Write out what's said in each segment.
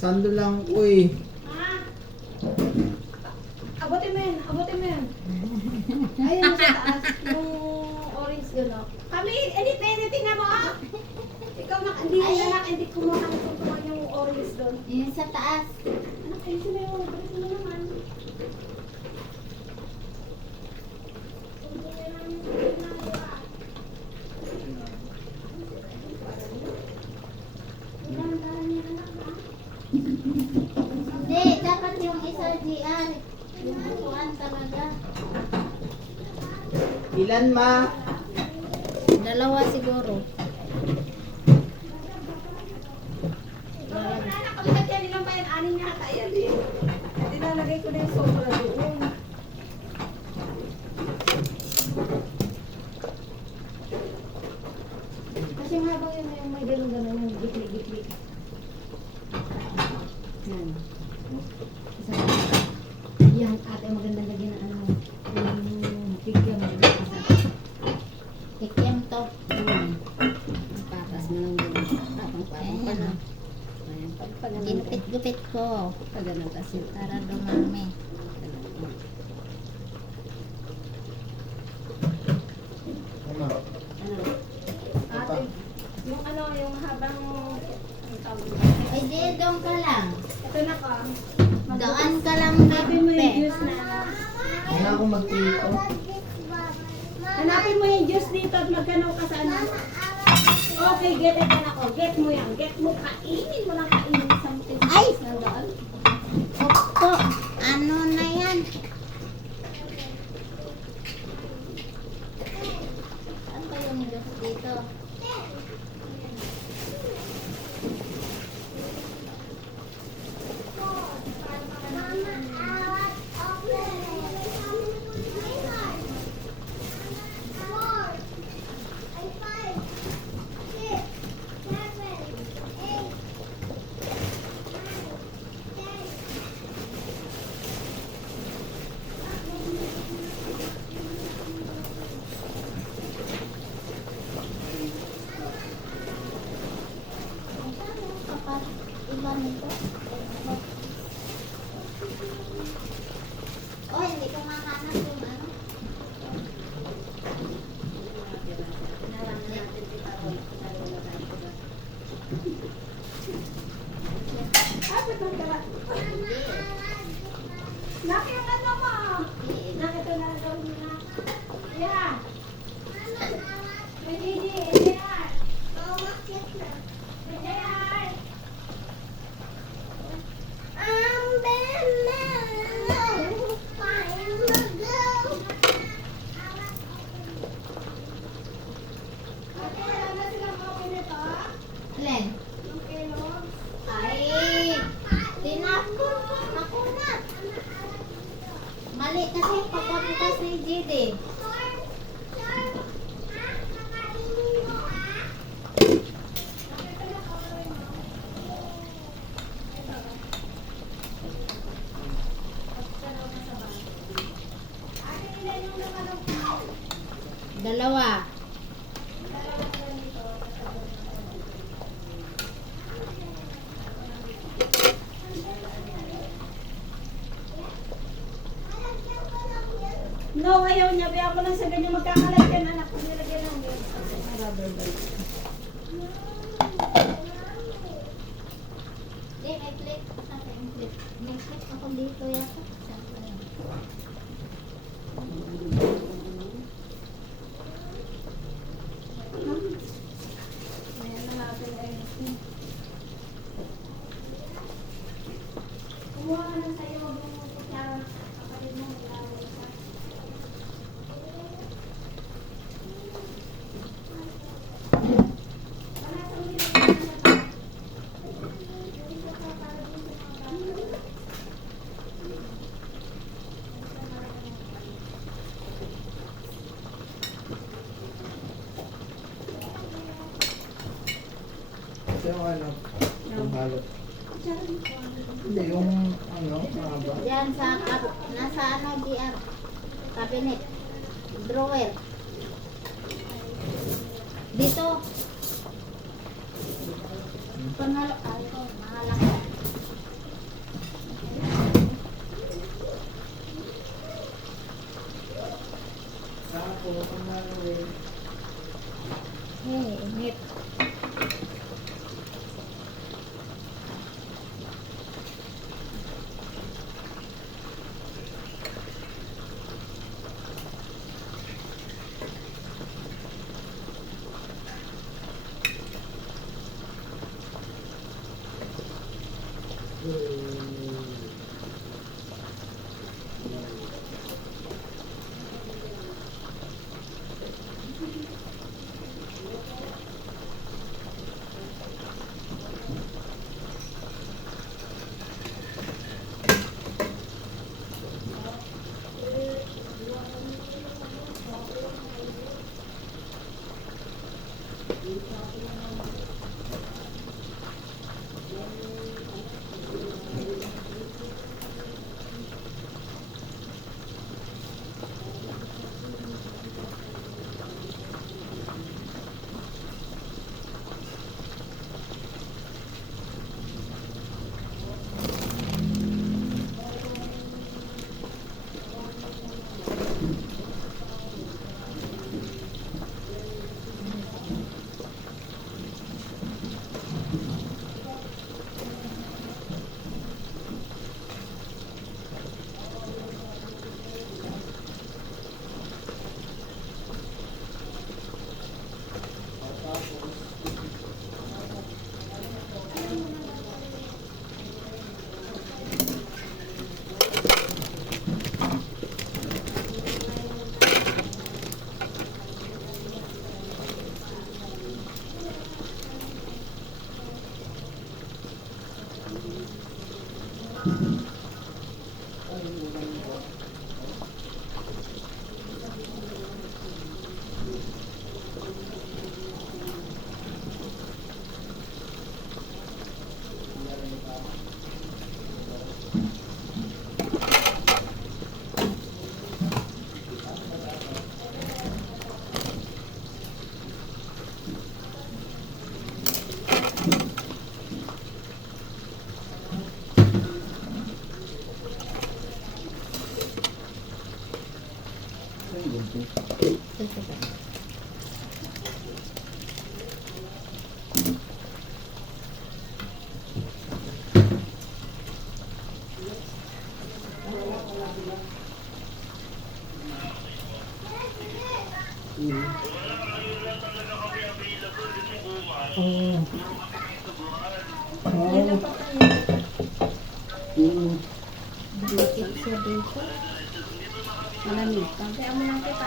Sando lang ko eh. Ha? Abutin mo yan, abutin mo yan. Ayun sa taas, yung orange gano'n. Kami, hindi tingnan mo ah. Ikaw hindi yung anak, hindi kumuha yung orange doon. Yung sa taas. Anak, ayun sila yung orange mo naman. Hindi, dapat yung isa GR. Yung bukuan talaga. Ilan ma? Dalawa siguro. Anak, kapag yan nilang ba yan, anin niya kaya din. Nilalagay ko na yung sobra doon. Kasi nga bang yun yung may gano'n-gano'n yung gitli-gitli. Yan. Isa pa. Yan, ate, magandang lagyan na ano. Yung figure mo. Ikiem to. Patas na lang din. Pang-pang pa na. Ayan, pag-pag Ginupit-gupit ko. Pag-ganun kasi. Para dumami. Ano? Ano? Ate, yung ano, yung habang ang tawag mo. Ay, di, doon ka lang. Ito na ka. Doon ka lang, Hanapin mo yung Bebe. juice na ano. Kaya ako magtito. Hanapin mo yung juice dito at magkano ka sa ano. Okay, get it na ako. Get mo yan. Get mo. Kainin mo lang kainin. Something. Ay! Na doon. Opo, ano na yan? Saan ba yung juice dito? Kapag iba nito. Oh, hindi ko mahanap yung ano. Nalaman natin dito. Ah, ba't magkalat? Laki ang ano mo. Nakita na daw na. Yeah. Pwede di. Yeah. Pwede yan. Ate, wala na silang okay nito? Alin? Yung kelog? Ay, tinapon ko. Ako na. Mali kasi pagkabukas ni JD. Dalawa. No, ayaw niya. Kaya mo lang sa ganyan magkakalat yan, anak. Kung nilagyan lang yun. Rubber band. Hindi, may clip. Saan yung clip? May clip ako dito yata. Saan ba yun? Ayan na natin ay. Kumuha ka na sa'yo. Huwag mo kutsara. Kapatid mo. Ilaway ka. Wala sa ulit. Ito yung ano? Yung balot. Hindi, yung ano, mahaba. Diyan sa nasa ano, GR. Cabinet. Drawer. Dito. Panalo. Ay, ko, mahalak. Dikit siya dito. Malamig pa. Kaya mo lang kita.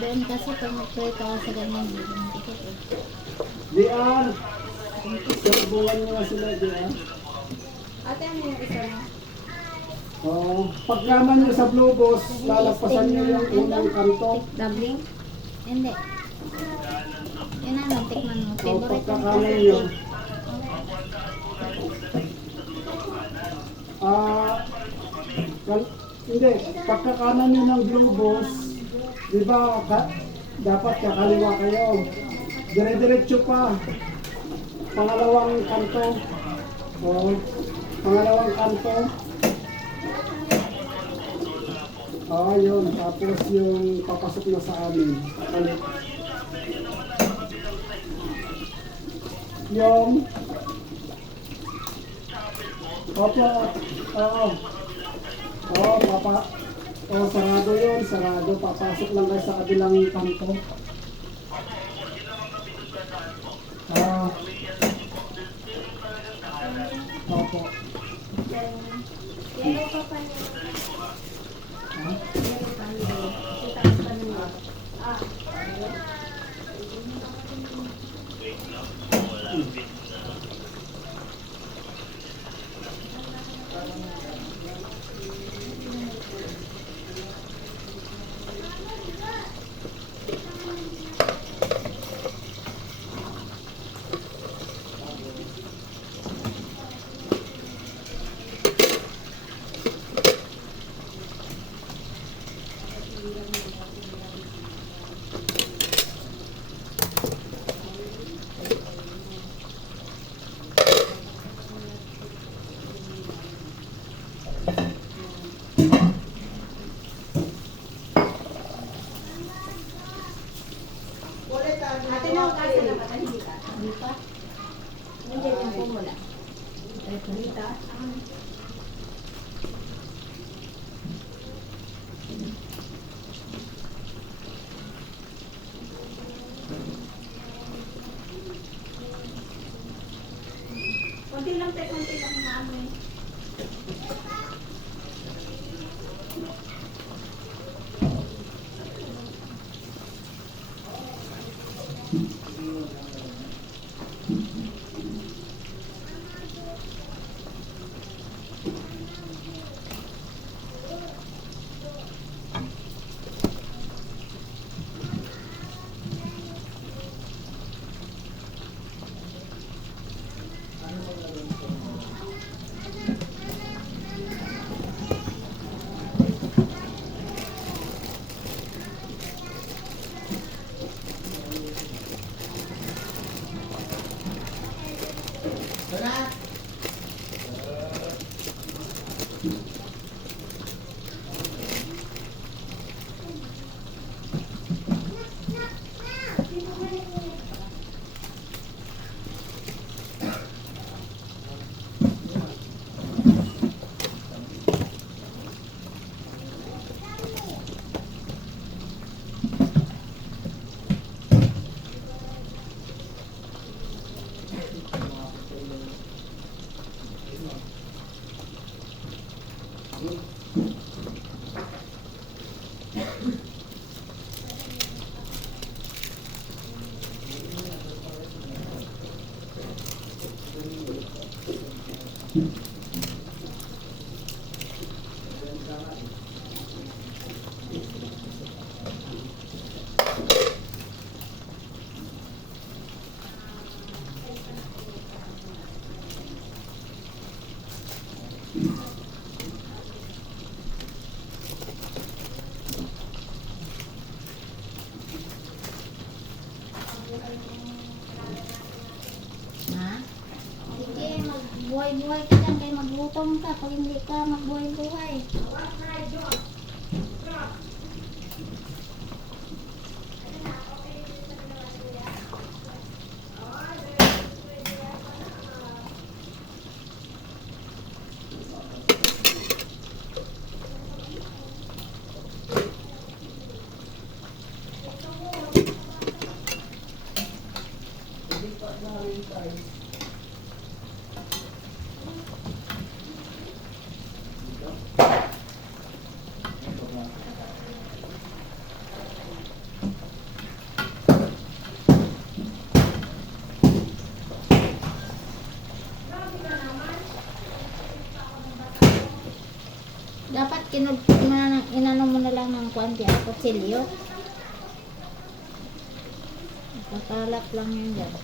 Doon kasi pag nagprito ka sa ganyan, dikit eh. Diyan! Serbuhan mo na sila diyan. Ate, ano yung isa mo? Oo. Pagkaman nyo sa Blue Boss, lalagpasan nyo yung unang kanto. Doubling? Hindi. Yun ano, tikman mo. O Favorite mo pagkakanan kasi. nyo. Hindi, pagkakanan nyo ng Blue Boss, di ba dapat kakaliwa kayo. Dire-diretso pa. Pangalawang kanto. O, pangalawang kanto. Yun. Tapos yung papasok na sa amin. Palit. Yung Opo. Oo. Oo, sarado yun. Sarado. Papasok lang kayo sa kabilang kanto. Opo. Yellow pa pa niya. Ha? Yellow pa niya. Kita ko pa niya. Ate, nung kasi na ba? Hindi ka? Hindi pa. Hindi yung pumula. Dito. Konti lang tayo, konti lang namin. Ha? Sige, magbuhay-buhay ka dyan kaya maglutom ka pag hindi ka magbuhay-buhay. Dapat inano mo na lang ng konti ang kutsilyo. Kakalat lang yun dyan.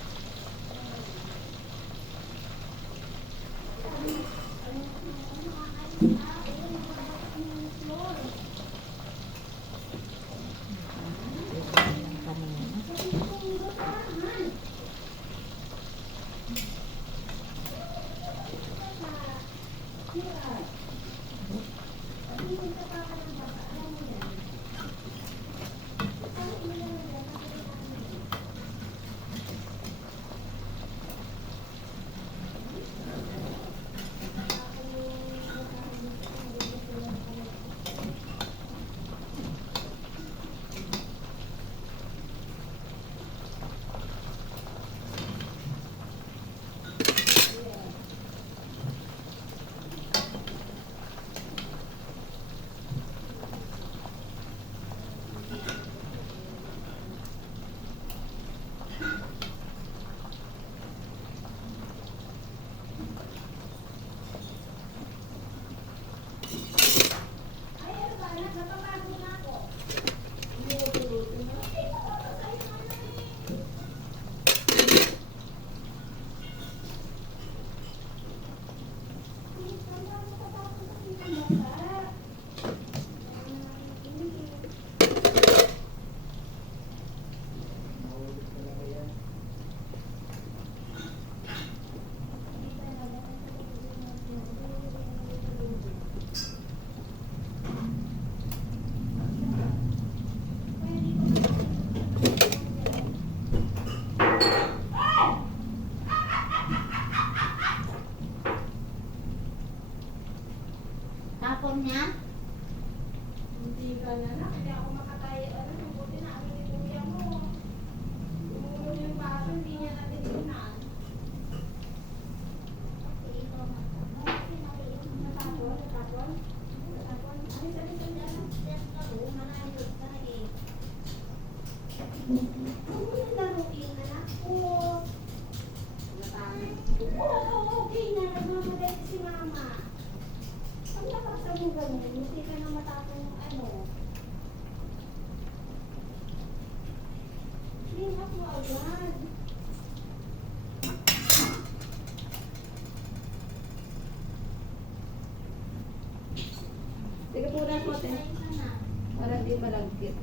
Tapon niya? Hindi ka na lang. Hindi ako makatayo. Buti na amin ni kuya mo. Tumulong yung baso, hindi niya natitinan. Natapon? Huwag mo na laruin, anak ko. Oo, okay na. Nagmamadali si mama. Ang nakasa mo ganun, hindi ka na matapon yung ano. Clean up mo agad. Sige, punas mo, te. Para di malagkit.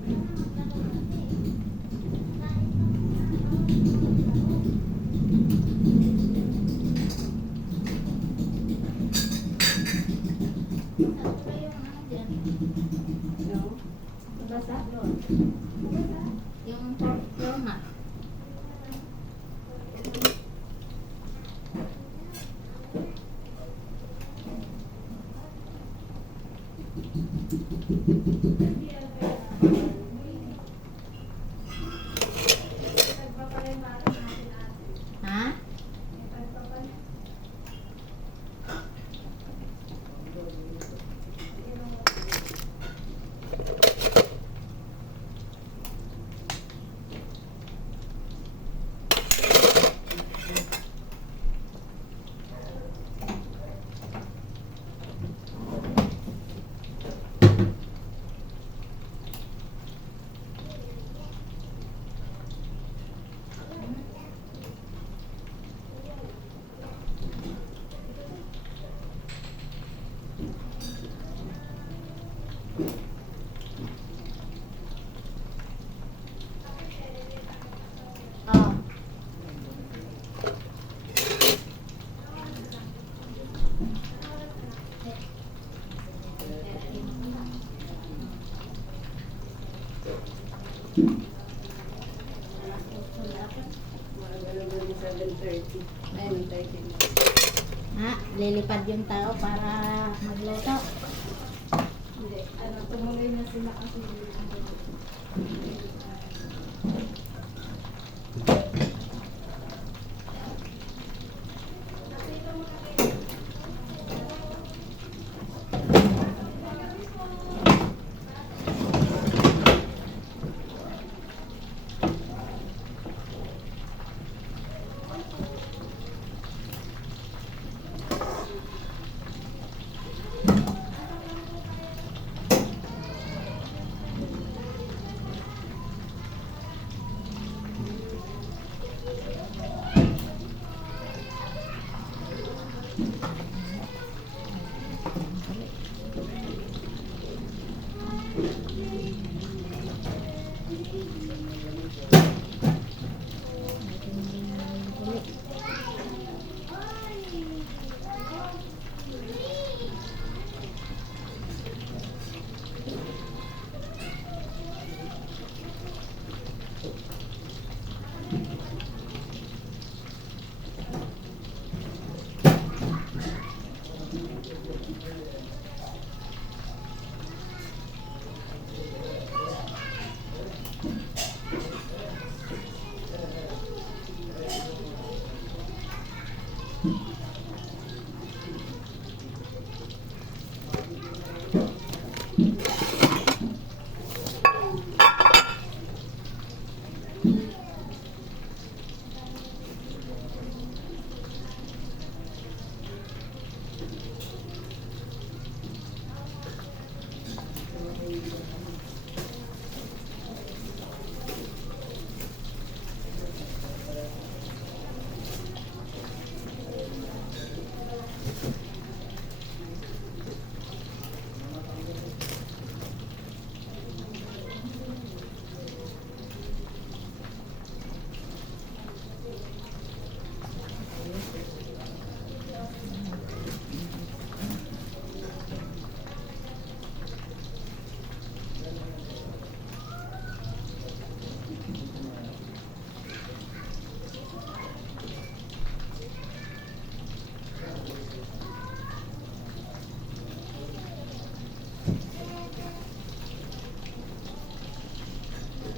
No? Nabasa? Nabasa? Yung fourth floor nga. Ha? 11:30. Ayun, 13. Lilipad yung tao para magluto. Hindi, tumuloy na sila kasi.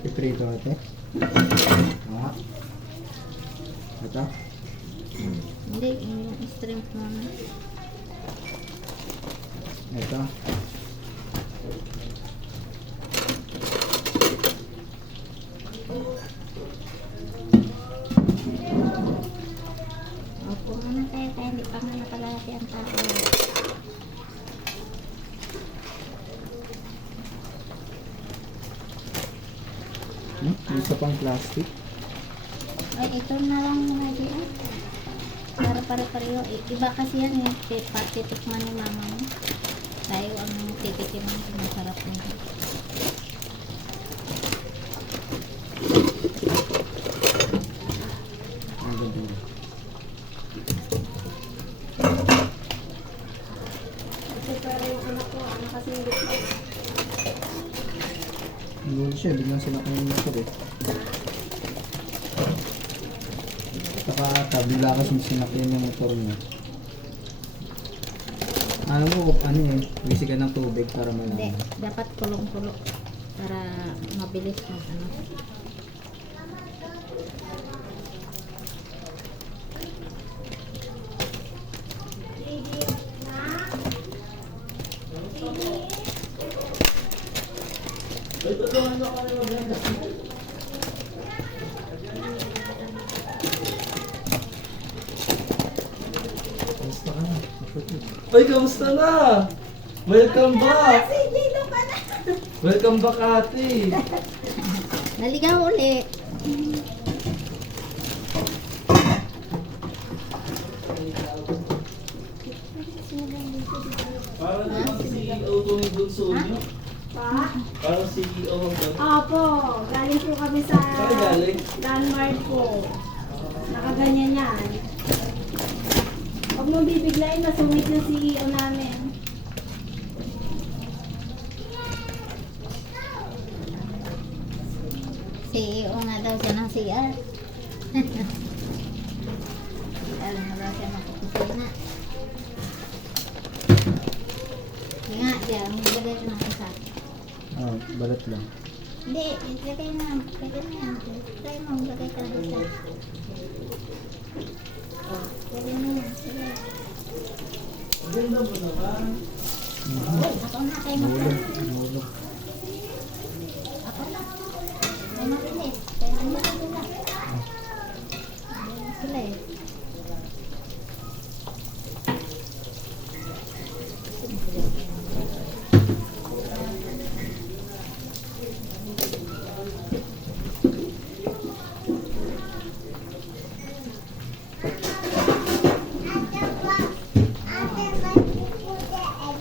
Iprito ate. Ito. Hindi, yung shrimp muna. Ito. Opo muna tayo, kaya hindi pa nga nakalaki ang tao. Isa pang plastic. Ay, ito na lang muna dyan. Para pare-pareho. Iba kasi yan yung titikman ni mama mo. Tayo ang titikiman kung masarap nito. Ang ganda niya. Kasi pero yung anak ko, kasi hindi ko. Ano siya, biglang sila kayo motor eh. Saka bigla kasing sinakyan yung motor niya. Ano mo, ano eh, bisi ka ng tubig para Hindi, malaman. dapat kulong-kulo para mabilis mag ano. Basta ka na. Ay, kamusta na? Welcome back! Dito ka na! Welcome back, ate! Naligaw uli. Parang naman CEO tong bunso niyo. Pa? Parang CEO ang ganun. Opo, galing po kami sa Saan galing? landmark po. Nakaganyan yan. Huwag mong bibiglayin, nasungit yung CEO namin. CEO nga daw siya ng CR. Yan, maglagay ko ng isa. Ah, balat lang. Hindi, ilagay na. Pwede na yan. Try mo, maglagay ka ng isa. Oh, pwede na yan. Sige. Ganda mo naman. Ako na, kayo magpapalagay. Nahulog. Ako na. Ay, mabilis. Kaya ano ba sila? Ayan sila eh.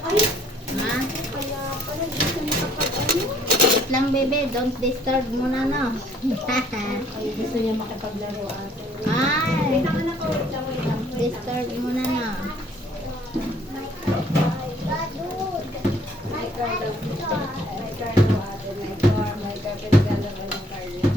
Ay, Ha? kaya pala hindi ka makapag-ano. Wait lang, bebe. Don't disturb muna, no? Ay, gusto niya makipaglaro ate. Ay! Wait lang anak ko, wait lang, wait lang. Disturb muna, no? My car daw. My car daw ate. My car. My car. Pinaglalaro ng car niya.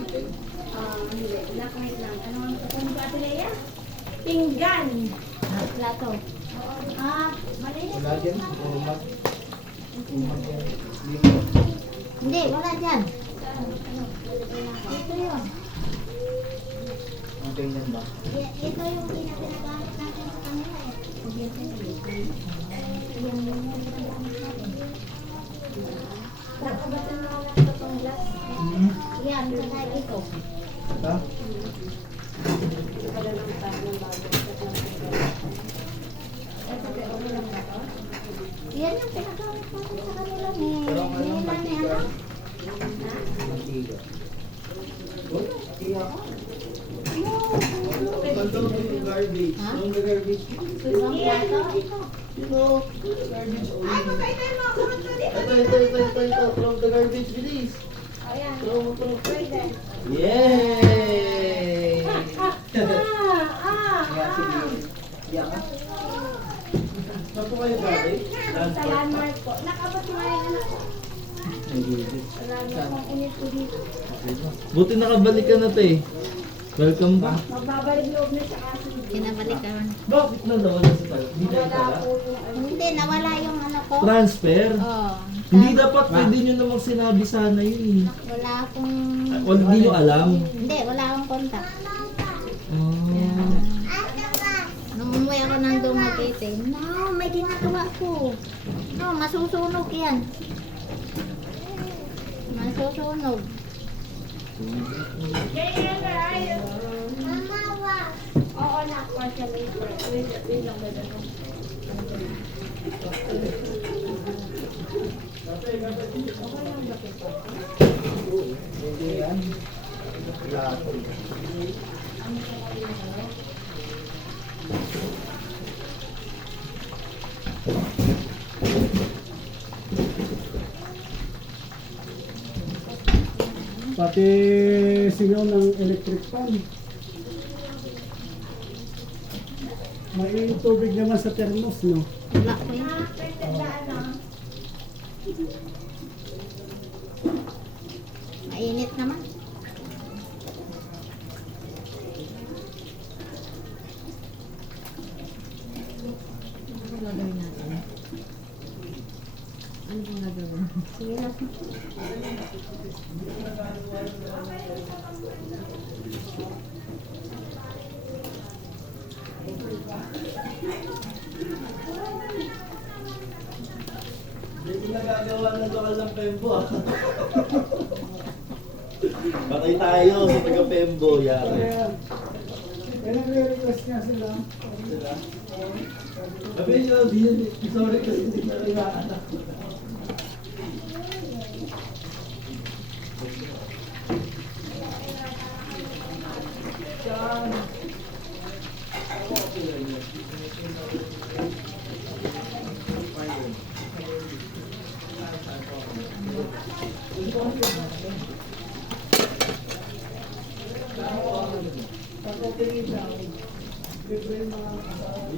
Hindi. Black white lang. Ano ba ate Leia? Pinggan. Plato. Malinis. Wala dyan. Umag. Umag yan. Hindi, wala dyan. Ito yun. Ang ganyan ba? Ito yung pinaginagamit natin sa kanila eh. Yan yung ginagamit natin. Nakabatan mo lang ito pang glass. Yan, saka ito. Ha? Wala lang tayo ng bago. Ito kay okay lang ba ito? Yan yung pinagamit natin sa kanila ni Pero ang ano, Nila ni mantika. ano. Mantika. Wala. Iya ka. Ganda mo yung garbage. Ha? Yung garbage. Yung plato. Ito. Garbage. Ay, pagkaitan mo! Kurot ka dito! Ito. From the garbage, bilis. Ayan. Throw mo, throw. Pwede. Yay! Iya, sige. Iya ka. Saan po kayo galing? Sa landmark po. Nakabot mo yung anak ko. Nagigit. Wala na pong init ko dito. Buti nakabalik ka na, te. Welcome back. Magbabalik loob na sa kaso. Kinabalik ka. Bakit na nawala sa tayo? Hindi tayo Wala pala? po yung ano. Hindi, nawala yung ano ko. Transfer? Oh. Hindi dapat pwede nyo namang sinabi sana yun eh. Wala akong... O hindi nyo alam? Hindi, wala akong contact. Oh. Nung umuwi ako ng Dumaguete, no, may ginagawa ko. No, masusunog yan. Masusunog. Oo na, partial labor. Wait lang ba dito? Hindi yan. Plato. Pati singaw ng electric fan. May tubig naman sa thermos, no? Wala ko yun. Perfect na ano. Mainit naman. Ano pong gagawin? Sige lang. Hindi ko nagagawa ng lokal ng Pembo ah. Patay tayo sa taga Pembo. Yari. Kaya nagre-request niya sila. Sila? Sabi nyo, di yun. Sorry kasi hindi na rin anak.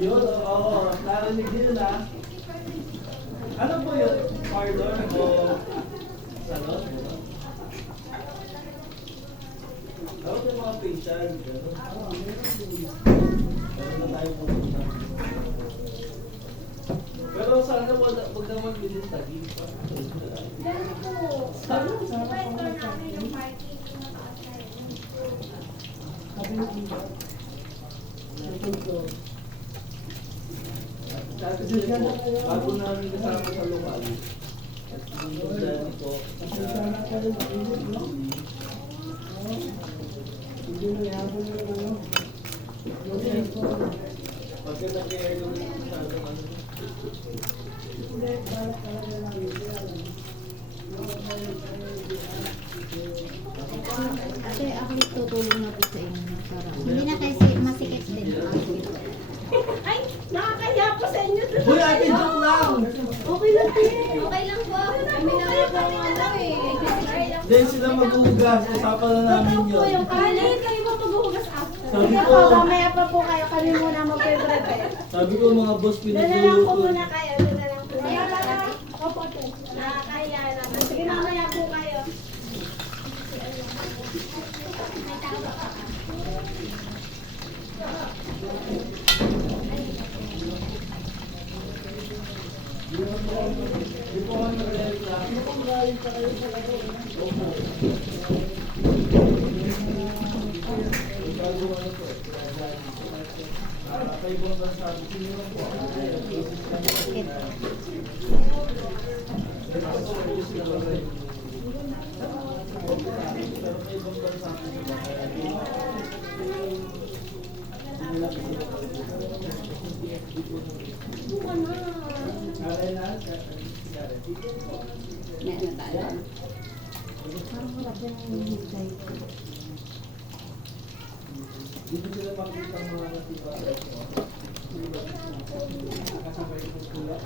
Yun, oo. Narinig yun ah. Ano po yun? Parlor o salon? Ako yung mga facial. Meron na tayo pupunta. Pero sana wag naman bilhin tagi. Yan po. Diba ito namin yung parking yung mataas na yun? Dati sila po, bago namin kasama sa lokal. Yung dati po, pagka nag-aero na yung masyadong ano. Kasi ako tutulong na po sa inyo para hindi na kasi masikip din. Ay, nakakaya po sa inyo. Uy, ate, joke lang! Okay lang po. Okay lang po. Kami na nga po ang ano eh. Then sila maghuhugas, usapan na namin Totoo po yun. yung kanin. Kayo ba maghuhugas after? Sabi Kaya ko, po, mamaya pa po kayo. Kami muna mag-prepare. sabi ko mga boss, Doon na lang po pinagluto. muna kayo. Doon na lang po. Opo, nakakaya naman. Sige, mamaya po kayo. Di po kami nagreklamo. Bago ano po, kay Bong Gonzalo, sino lang po? Pero kay Bong Gonzalo, Buka na. dito sila makikita ang mga natiba. Nakasabay ko pula.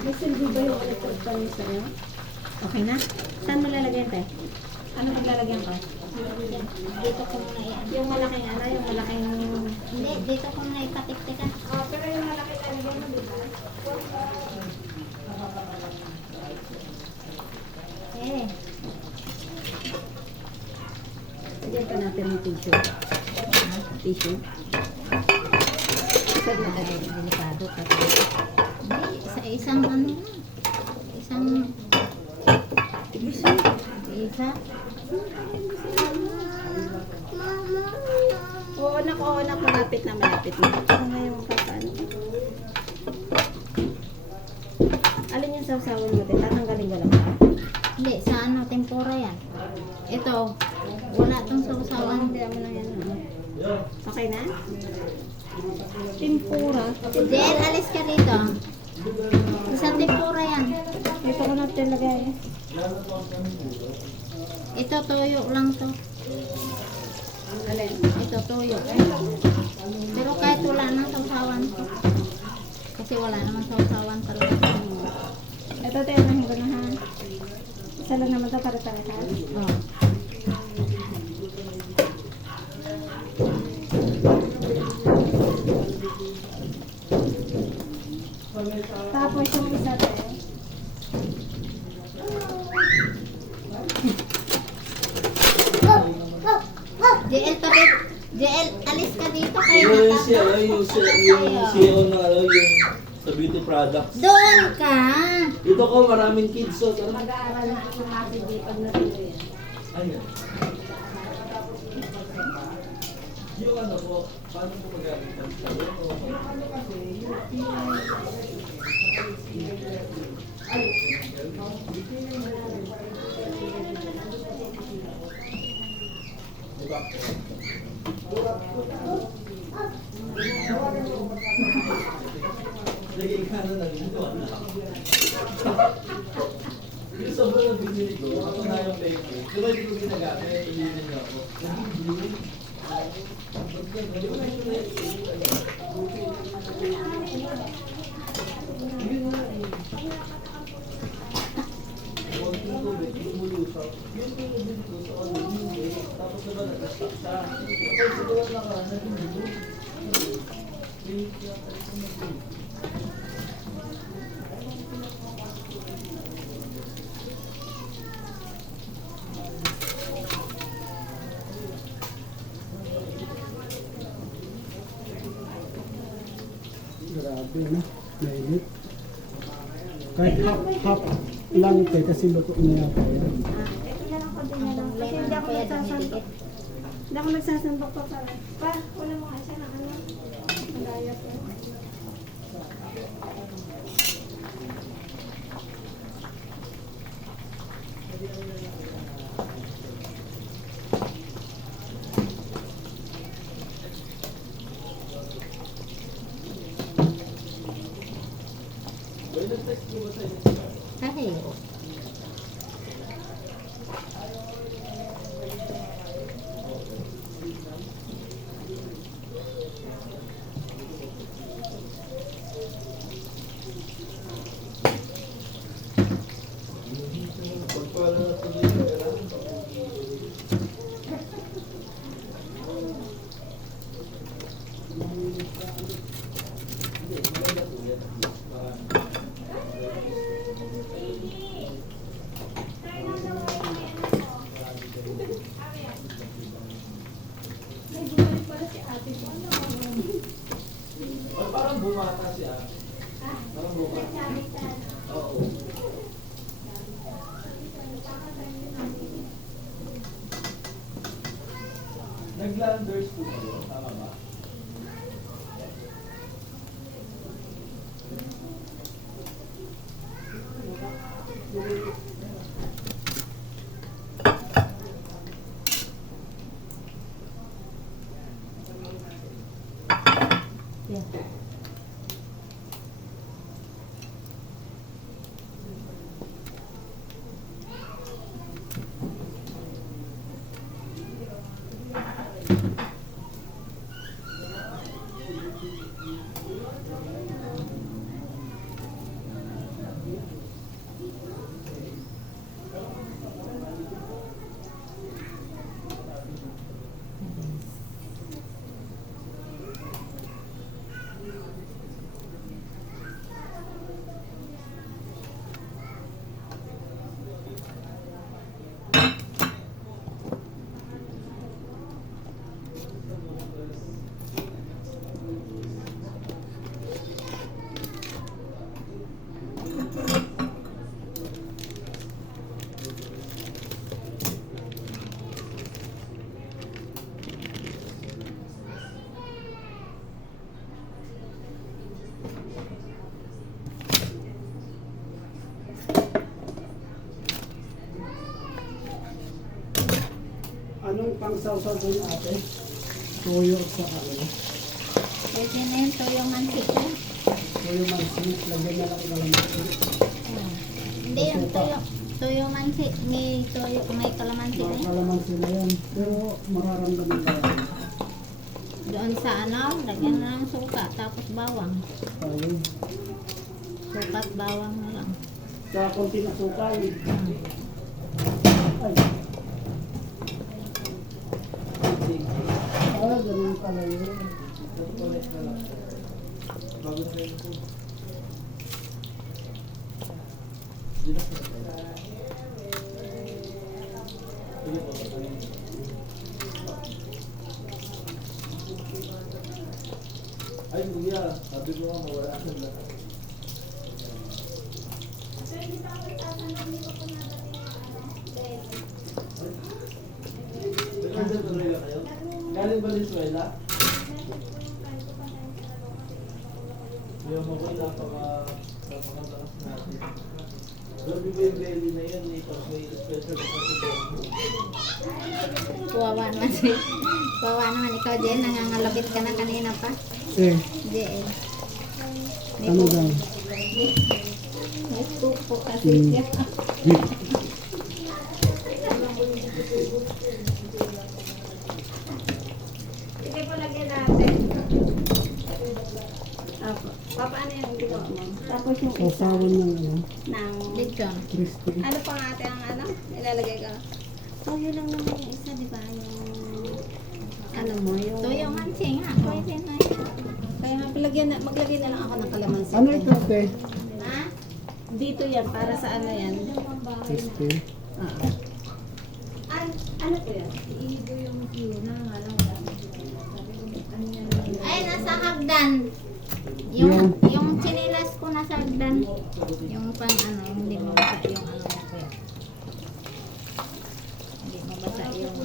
May silbi ba yung electric fan sa'yo? Okay na? Saan mo lalagyan tayo? Ano maglalagyan ko? Dito ko muna yan. Yung malaking ano, yung malaking... Hindi, dito ko muna ipatik-tikan. Oh, pero yung malaking lalagyan mo, di ba? Eh, Diyan pa natin yung tissue. Tissue. isa na delikado. Hindi, sa isang ano na. Isang... Isa. Oo, anak, malapit na. Ano na yung papaano? sawsawan mo din, tatanggalin ko lang ba? Hindi, sa ano, tempura yan. Ito, wala tong sausawan. Hindi mo lang yan. ano. Yeah. Okay na? Tempura. Jen, alis ka dito. Isang tempura yan. Ito ko na talagay. Ito, toyo lang to. Alin? Ito, toyo. Pero kahit wala nang sausawan to. Kasi wala naman sausawan talaga. Ito tinahin ko na ha. Isa lang naman ito para talaga. Oh. Tapos yung isa te. JL, tapit. JL, alis ka dito. Kaya Yung siya, natapos. yung CEO ng ano, yung sa beauty products. Doon ka. Dito ko maraming kids, so tara. Mag-aaral na ako kasi di pag natuloy yan. Ayan. Yung ano po, paano po mag-aaral? Lagay ka na dito. Yung sobrang na binili ko, ako na yung fake ko. Diba hindi ko ginagamit, ilinan niyo ako. Naging blue. Huwag yung tubig, lumulusaw. Yung tubig ko sa ano, hindi. Tapos diba nag-stop siya. Tapos siguro na naging blue. Grabe na. Mainit. Kahit half lang te, kasi luto niya yata yan. Ito na lang ko din na lang. Kasi hindi ako nagsasandok. Hindi ako nagsasandok pa pala. Pa, wala mo nga siya ng ano. Magaya po. Ay, Pagpala na tuloy na kailangan. Parang bumata si ate. Parang bumata. Oo. Nag-landers po kayo, tama ba? yeah. Anong pang-sausaw doon ate? Toyo at saka ano? Pwede na yun, toyo mansi ko. Toyo mansi, lagyan na lang kalamansi. Hindi yung toyo mansi. May toyo, may kalamansi na yun. Kalamansi na yan. Pero mararamdaman ka yan. Doon sa ano, lagyan na lang suka, tapos bawang. Ayun. Suka at bawang na lang. Sa konti na sukal. Ay. Ganun pala yun. Bago na rin po. Sige po. Ay, kuya, sabi ko nga mawala ka lahat. Nag-tuloy lang kayo? Galing Valenzuela? Yung mga napakataas natin. Grabe ba yung belly na yan eh? Tapos may special na Kawawa naman ikaw, Jen. Nangangalabit ka na kanina pa. Eh, Jen. ano daw? May tupo kasi Hmm. siya. Sige po, lagyan natin. Apo. Papaano yung ginawa mo? Tapos yung isa Sausawan ng ano? ng... Lechon. Crispy. Ano pa nga ate ang ano? Ilalagay ka? Toyo lang naman yung isa, di ba? Yung... Ano mo? Yung... Toyo mansi nga. Pwede na yun. Kaya nga, maglagay na lang ako ng kalamansi. Ano ito ate? Ha? Dito yan, para sa ano yan? Crispy. Ano to yan? Ay, nasa hagdan. Yung chinilas ko nasa hagdan. Yung pang ano, hindi mo basa yung ano mo kuya. Hindi mo basa yung...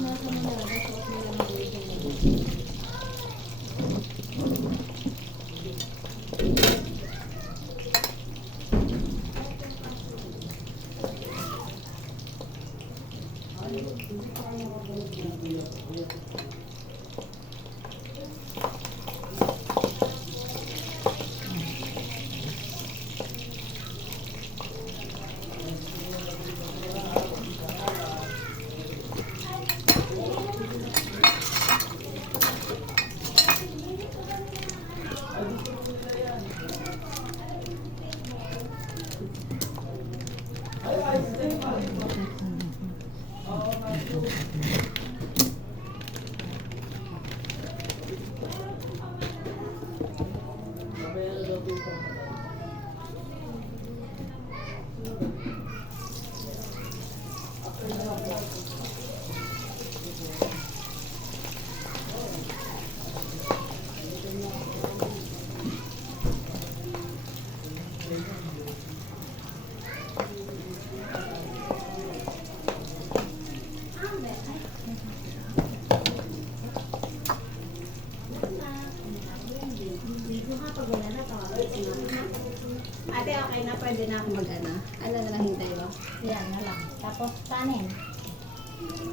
Ate, okay na. Pwede na ako mag-ano. Ano na lang hintay mo? Yan na lang. Tapos kanin.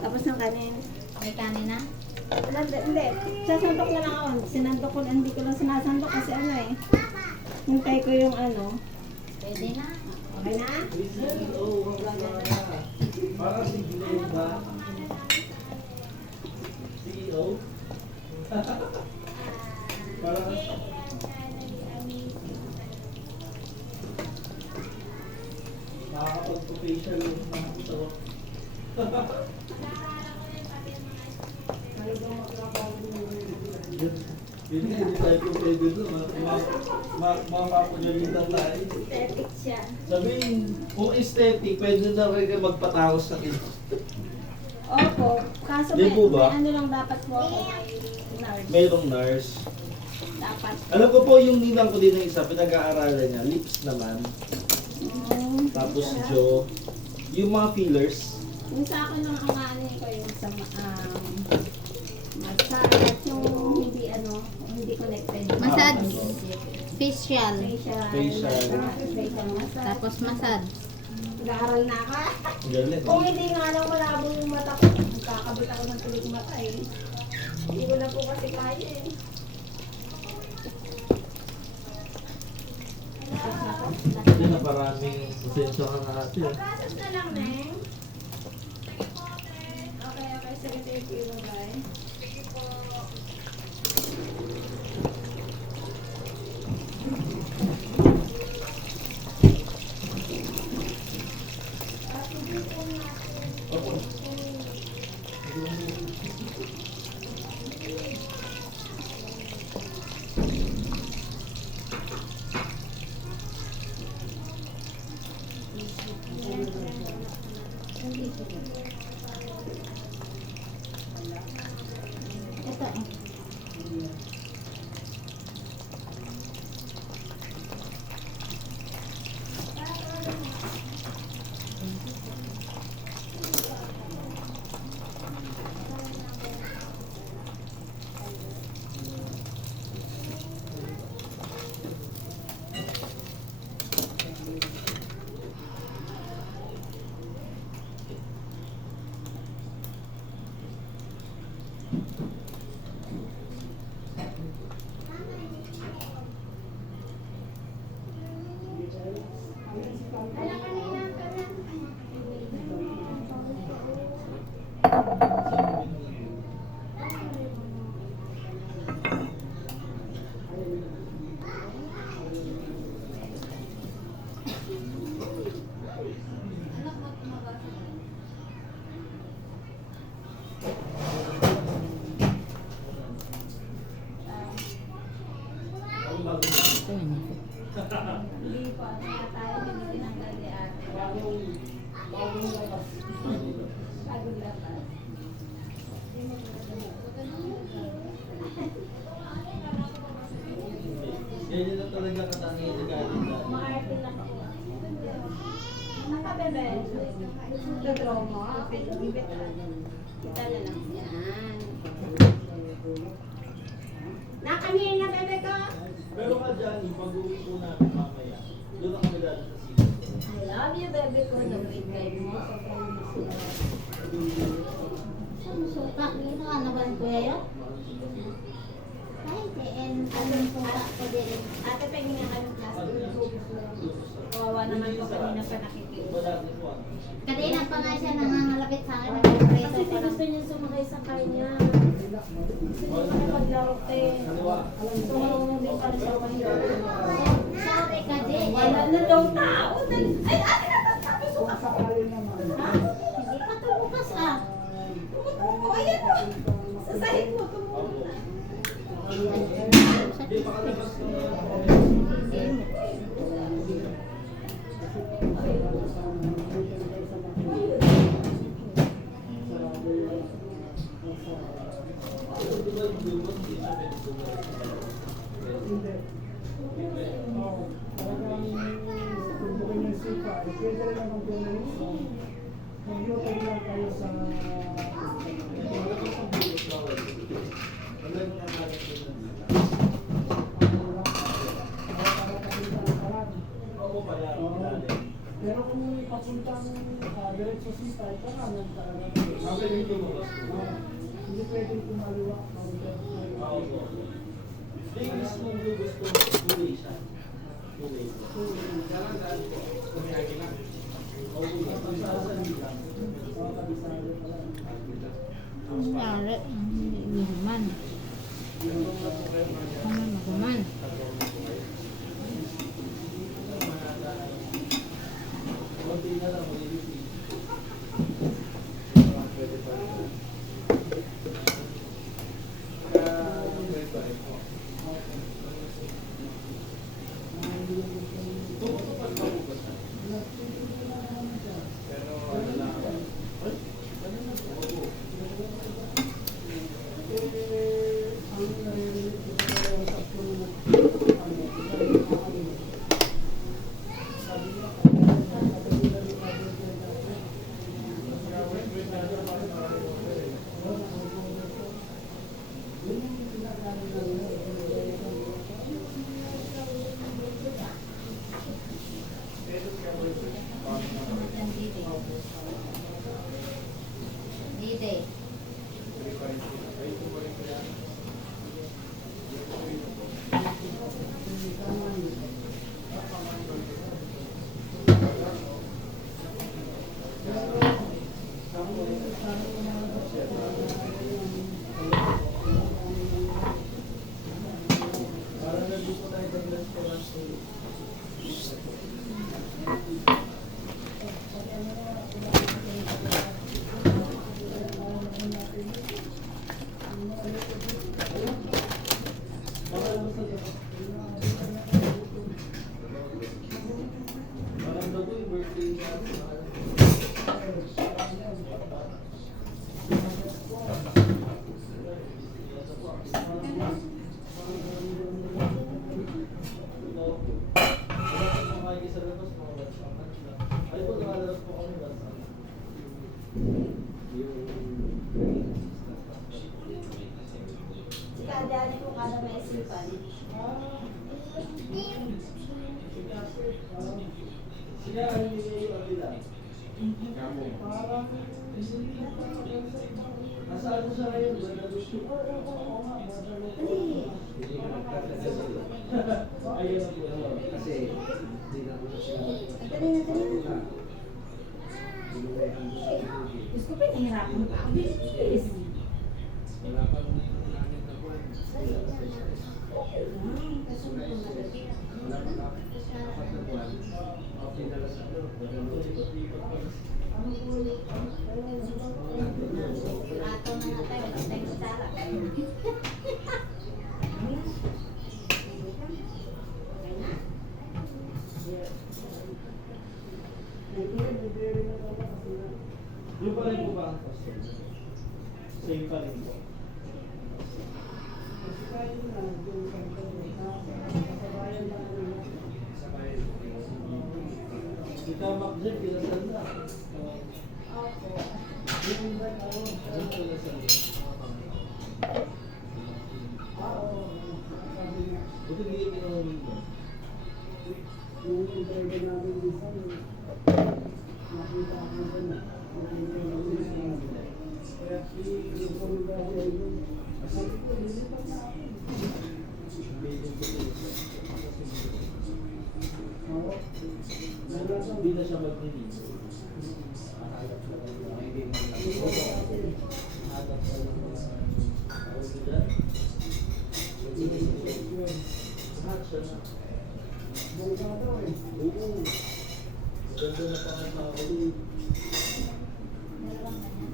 Tapos ng kanin. May kanin na? Hindi. Sasandok na lang ako. Sinandok ko lang. Hindi ko lang sinasandok kasi ano eh. Hintay ko yung ano. Pwede na. Okay na? CEO, parang si Glenn ba? CEO? Parang nakakapag-facial yung mga ito. Yun nga, hindi tayo kung pwede doon. Mapapagalitan tayo. Aesthetic siya. Sabihin, kung aesthetic, pwede na rin kayo magpatawos sa ito. Opo. Kaso Di po ba? may ano lang dapat po ako kay nurse. Mayroong nurse. Dapat. Alam ko po yung ninang ko din ng isa, pinag-aaralan niya, lips naman, tapos jaw, yung mga fillers. Yung sa akin lang ang ano ko yung sa massage, yung hindi ano, hindi connected. Massage. Facial. Facial. Facial. Facial massage. Tapos massage. Nag-aaral na ako. Galing. Kung hindi nga lang malabo yung mata ko, magkakaroon makakabit ako ng tulig mata eh. Hindi ko na po kasi kaya eh. Hindi na maraming pasensya ka na ate. Process na lang, Neng. Okay, okay. Sige, thank you. Bye-bye. Ito eh. Hindi po. Kaya tayo hindi tinanggal ni ate. Bagong labas. Ganyan na talaga katangian ni Galing dati. Maarte na ako. Nakabebe. Nag-draw mo. Bibit na. Kita na lang. Yan. Nakamihin na bebe ko. Pero ka dyan, pag-uwi po namin mamaya, doon na kami dati sa sila. I love you, bebe ko. Nag-wait kayo mo. Suka. Dito ka na ba ang kuya yun? Ay, anong suka ko din. Ate, pahingin ka ng plastic. Kawawa naman po kanina pa nakikita. Iba dati po ano. Kanina pa nga siya nangangalapit sa akin. Nagpapreso Kasi pa lang. gusto niya sumakay sa kanya. Gusto niya makipaglaro te. Gusto marunong din pala siya mahirap. Sorry ka, Jay. Wala na daw tao. Ay, ate natatapos ko ka. Ha? Hindi pa ito bukas ah. Tumutuko. Ayan o. Sa sahig mo, tumutuko. Hindi, pakalabas ko na. Pero kung papuntang diretso sa site, parang talaga. Hindi pwedeng kumaliwa. Hindi, gusto tuloy siya. Tuloy. Nangyari. Hindi naman. Ano naman? Konti na lang, mag-ibig. Pwede pa rin. Ang naririnig ko sa Nasaan mo siya ngayon? Hindi. Ayun po. Kasi, Dali na. Diyos ko, pinahirapan pa. Ang bilis. Ato na natin, wala tayong kutsara. Yung pa rin po ba ang customer? Same pa rin po. Kita Macjet, kinasal na. Ano kinasal na? Buti hindi kinawin mo. Yung driver namin minsan, nakita ako doon. Kaya yung pamilya yun. Sabi ko, lilipat na ako. Oo. Hindi na siya mag-release. Bongga daw eh. Oo. Ganda na pangatao. Dalawang ganyan.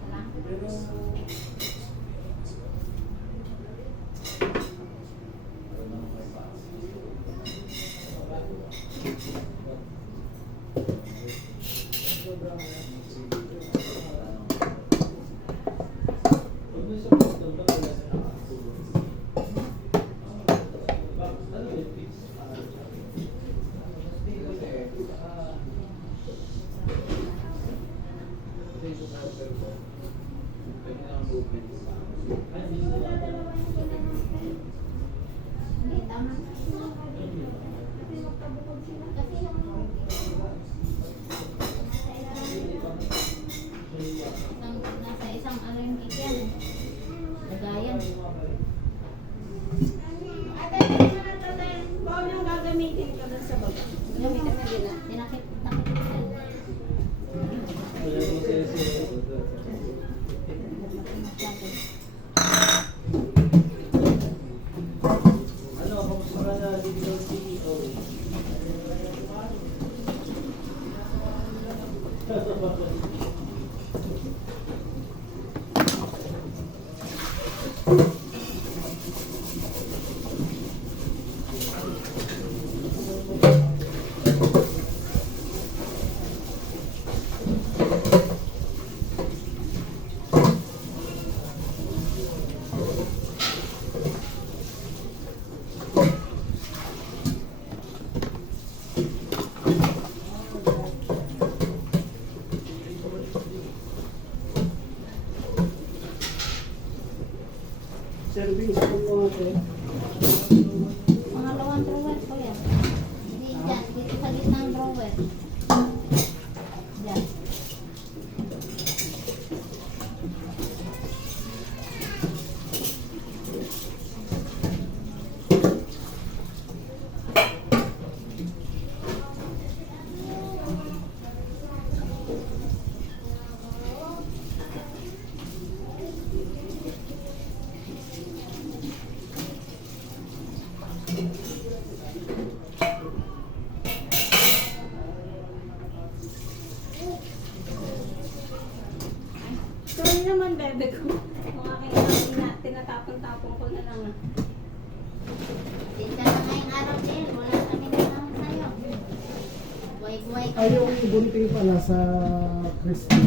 Salang. Pero, Pag may sa custom ba, wala na nakakatulong. Ano yun? Fix? Hindi, tama. Kasi yung nasa isang alamig yan. Lagayan. Ate, pwede mo na ito. Bawal yung gagamitin ko doon sa baba. Gamitin mo din na. Tinakip yan. Wala yung sesi. Ano, kamusta ka na digital CEO? service ko mga ate. Pangalawang drawer ko yan. Hindi dyan. Dito sa gitnang drawer. Dyan. Sorry naman, bebe ko. Mga kailangan tinatapon-tapon ko na lang. Dito na ngayong araw din. Wala kami na lang sa'yo. Buhay-buhay ka. Ay, yung bunting pala sa crispy.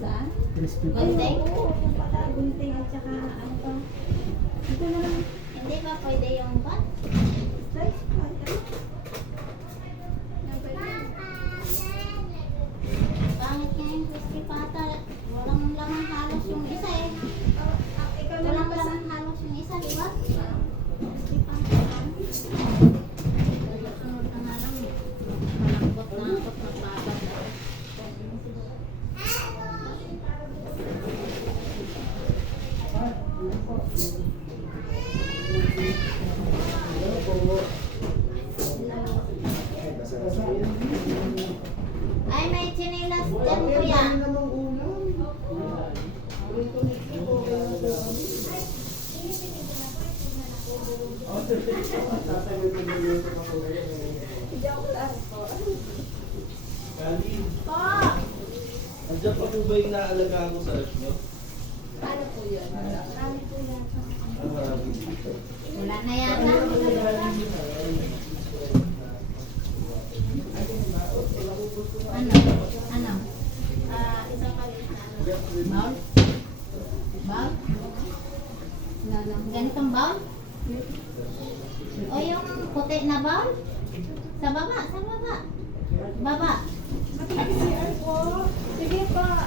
Saan? Crispy pa. Gunting? Oo, yung pala, gunting at saka ano pa. Ito na lang. Hindi ba pwede yung ban? Slice pa. Pangit nga yung crispy pata. Walang laman halos yung isa eh. Ikaw na lang Walang basta. laman halos yung isa, di ba? Crispy pata. Sunod na nga lang. Malambot na ako. Magbabad na. ba yung naalagaan ko sa ref nyo? Ano po yun? Marami po yan. Marami. Wala na yata. Ano? Ano? Isang maliit na ano. Bowl? Bowl? Ganitong bowl? O yung puti na bowl? Sa baba, sa baba. Baba. Mag-PCR po. Sige pa.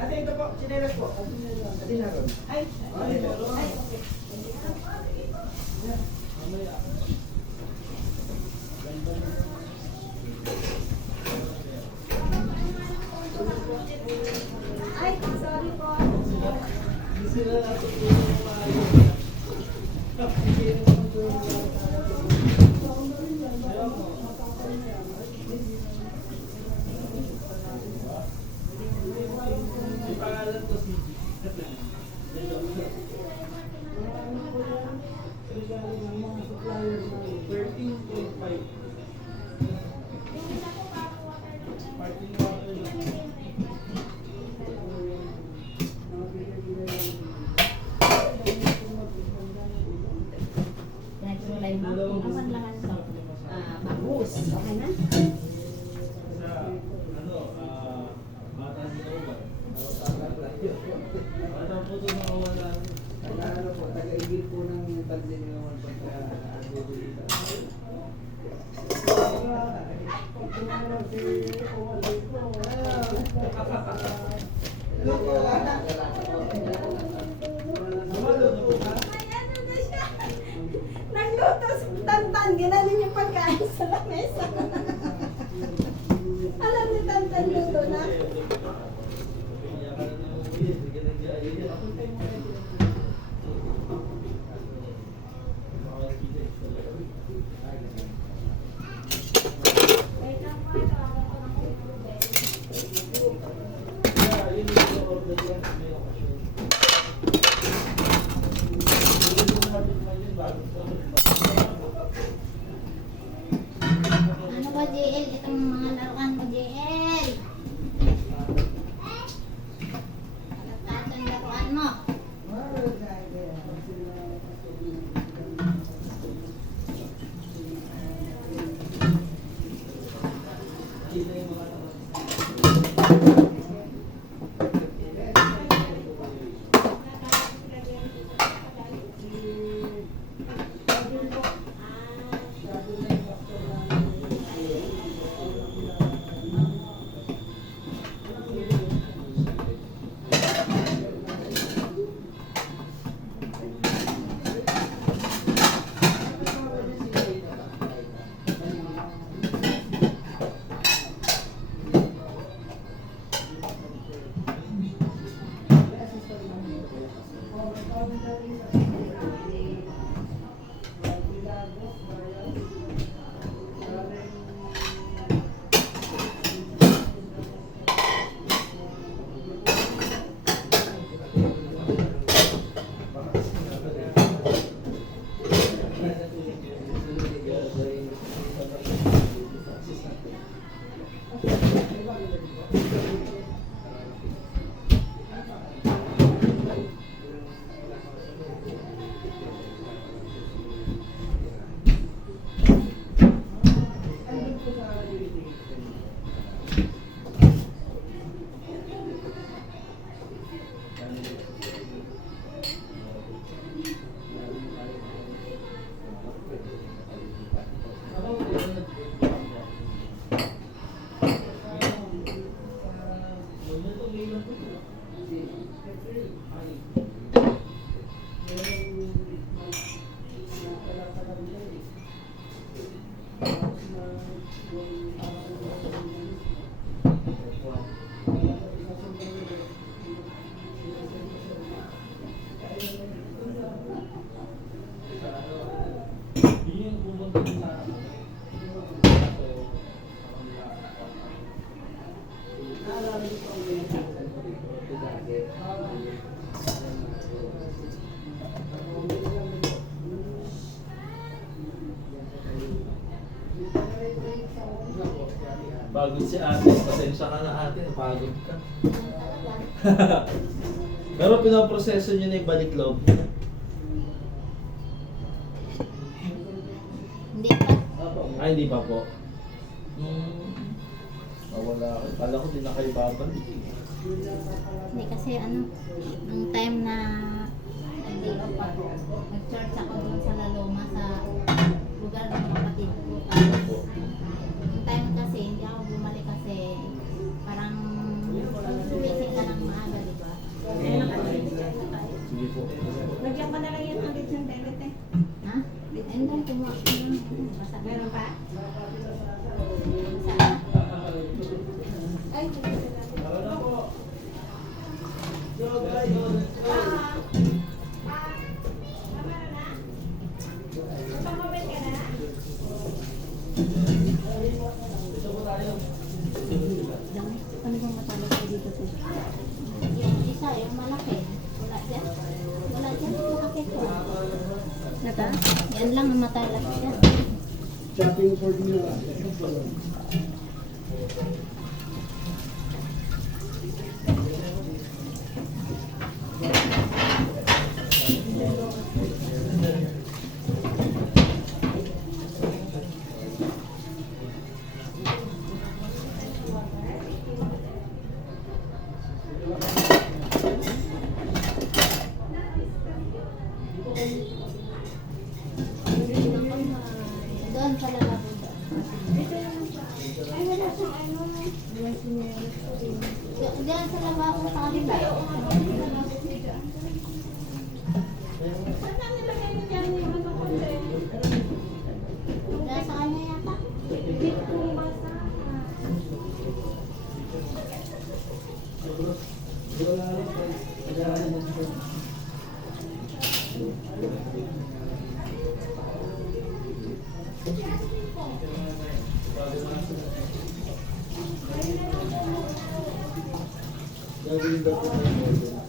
Ate, ito po, chinelas po. Ate naroon. Ay, okay. Ay, sorry po. Hindi sila natutulong ng maayos. May pangalan to si 13.5. Parking water lang. Nagsulay mo. Awan lang ang salt. Bangus. Okay na? Sa bata ni Oban. Bata po ito na kawalan. Ano po, taga-igil po ng bandi naman pagka bubulita. Naglutos, Tantan, ginanin yung pagkain sa lamesa. Alam ni Tantan luto na. Ano ba, JL? Itong mga laruan mo, JL? Taas ang laruan mo. Napagod si ate. Pasensya ka na ate, napagod ka. Pero pinaproseso niyo na yung balik loob niyo. Hindi pa. Ay, hindi pa po. Wala ako. Kala ko din na kayo babalik. Hindi kasi ano, nung time na nag-day-off ako, nag-church ako doon sa Laloma sa lugar ng kapatid ko. Tapos, yung time kasi, hindi ako bumalik kasi parang sumising ka ng maaga, di ba? Sige po. Lagyan ko na lang yan ang litson telet eh. Ha? Ayun lang, kumuha ko lang. Basta Meron pa? Saan? Ay, Ano bang matalo ko dito po? Yung isa, yung malaki. Wala dyan. Wala dyan. Malaki ko. Nata? Yan lang ang matalas dyan. Chopping board niyo. Doon sa lalabo doon. ay wala siyang ano. Diyan sa lalabo sa kanila. Saan na nilagay mo dyan yung ano ko eh? Diyan sa kanya yata. Hindi ko basa. Gagawin daw po tayo.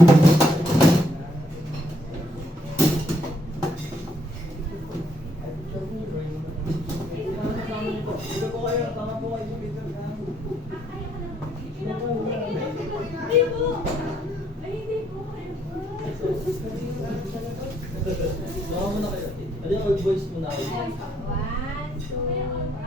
Baka mo na kayo. Ano yung voice mo na? 1, 2,